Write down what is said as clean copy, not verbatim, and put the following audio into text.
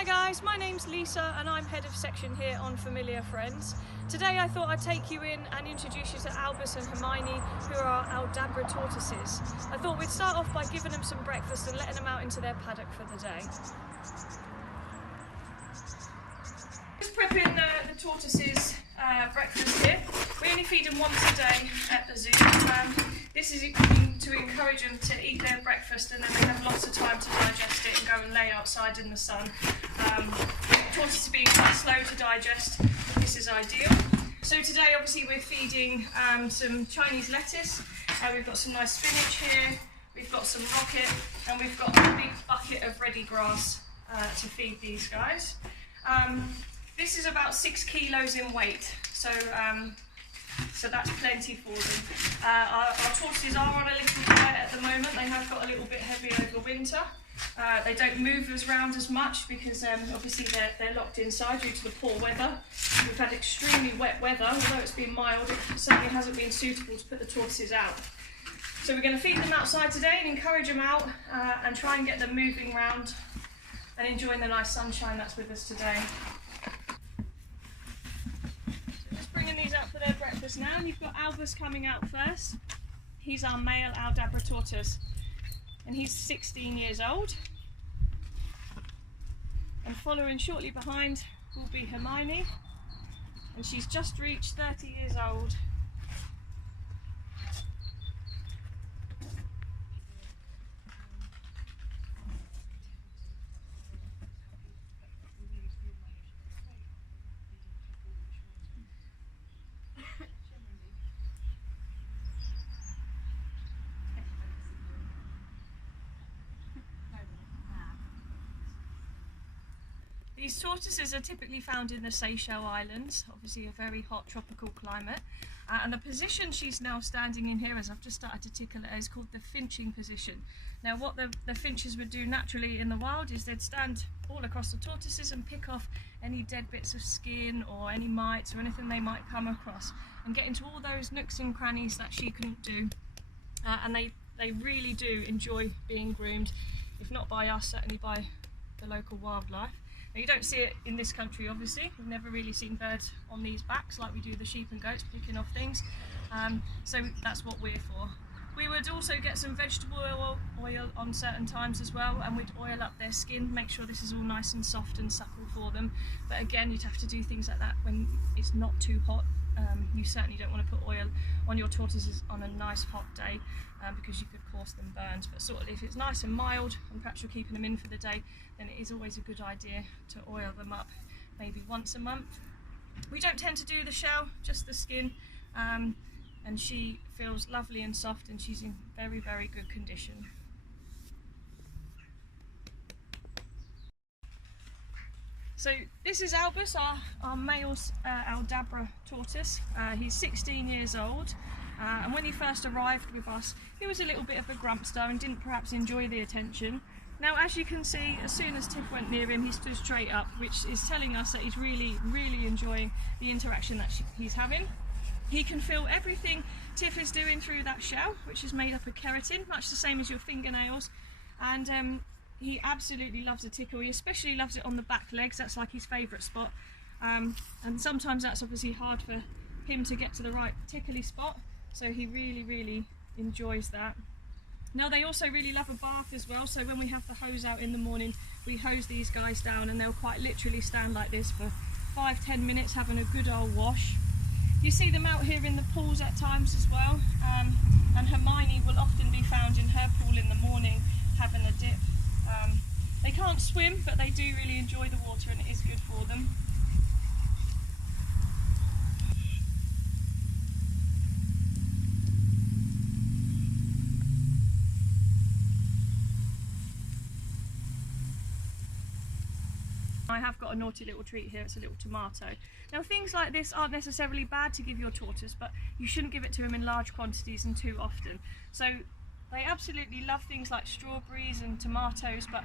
Hi guys, my name's Lisa and I'm head of section here on Familiar Friends. Today I thought I'd take you in and introduce you to Albus and Hermione, who are our Aldabra tortoises. I thought we'd start off by giving them some breakfast and letting them out into their paddock for the day. Just prepping the tortoises breakfast here. We only feed them once a day at the zoo. This is to encourage them to eat their breakfast and then they have lots of time to digest it and go and lay outside in the sun. Tortoises being quite slow to digest, this is ideal. So today obviously we're feeding some Chinese lettuce, we've got some nice spinach here, we've got some rocket and we've got a big bucket of ready grass to feed these guys. This is about 6 kilos in weight, so that's plenty for them. Our tortoises are on a little diet at the moment. They have got a little bit heavy over winter. They don't move us around as much because obviously they're locked inside due to the poor weather. We've had extremely wet weather, although it's been mild, it certainly hasn't been suitable to put the tortoises out. So we're going to feed them outside today and encourage them out and try and get them moving around and enjoying the nice sunshine that's with us today. Bringing these out for their breakfast now. You've got Albus coming out first. He's our male Aldabra tortoise and he's 16 years old. And following shortly behind will be Hermione, and she's just reached 30 years old. These tortoises are typically found in the Seychelles Islands, obviously a very hot tropical climate. And the position she's now standing in here, as I've just started to tickle it, is called the finching position. Now what the finches would do naturally in the wild is they'd stand all across the tortoises and pick off any dead bits of skin or any mites or anything they might come across and get into all those nooks and crannies that she couldn't do. And they really do enjoy being groomed, if not by us, certainly by the local wildlife. Now, you don't see it in this country obviously, we've never really seen birds on these backs like we do the sheep and goats picking off things, so that's what we're for. We would also get some vegetable oil on certain times as well, and we'd oil up their skin, make sure this is all nice and soft and supple for them, but again you'd have to do things like that when it's not too hot. You certainly don't want to put oil on your tortoises on a nice hot day because you could cause them burns, but sort of if it's nice and mild and perhaps you're keeping them in for the day, then it is always a good idea to oil them up maybe once a month. We don't tend to do the shell, just the skin, and she feels lovely and soft and she's in very, very good condition. So this is Albus, our male Aldabra tortoise. He's 16 years old, and when he first arrived with us, he was a little bit of a grumpster and didn't perhaps enjoy the attention. Now, as you can see, as soon as Tiff went near him, he stood straight up, which is telling us that he's really, really enjoying the interaction that he's having. He can feel everything Tiff is doing through that shell, which is made up of keratin, much the same as your fingernails, and he absolutely loves a tickle. He especially loves it on the back legs, that's like his favourite spot. And sometimes that's obviously hard for him to get to the right tickly spot, so he really, really enjoys that. Now they also really love a bath as well, so when we have the hose out in the morning, we hose these guys down and they'll quite literally stand like this for 5-10 minutes having a good old wash. You see them out here in the pools at times as well, and Hermione will often be found in her pool in the morning having a dip. They can't swim, but they do really enjoy the water and it is good for them. I have got a naughty little treat here, it's a little tomato. Now things like this aren't necessarily bad to give your tortoise, but you shouldn't give it to them in large quantities and too often. So they absolutely love things like strawberries and tomatoes, but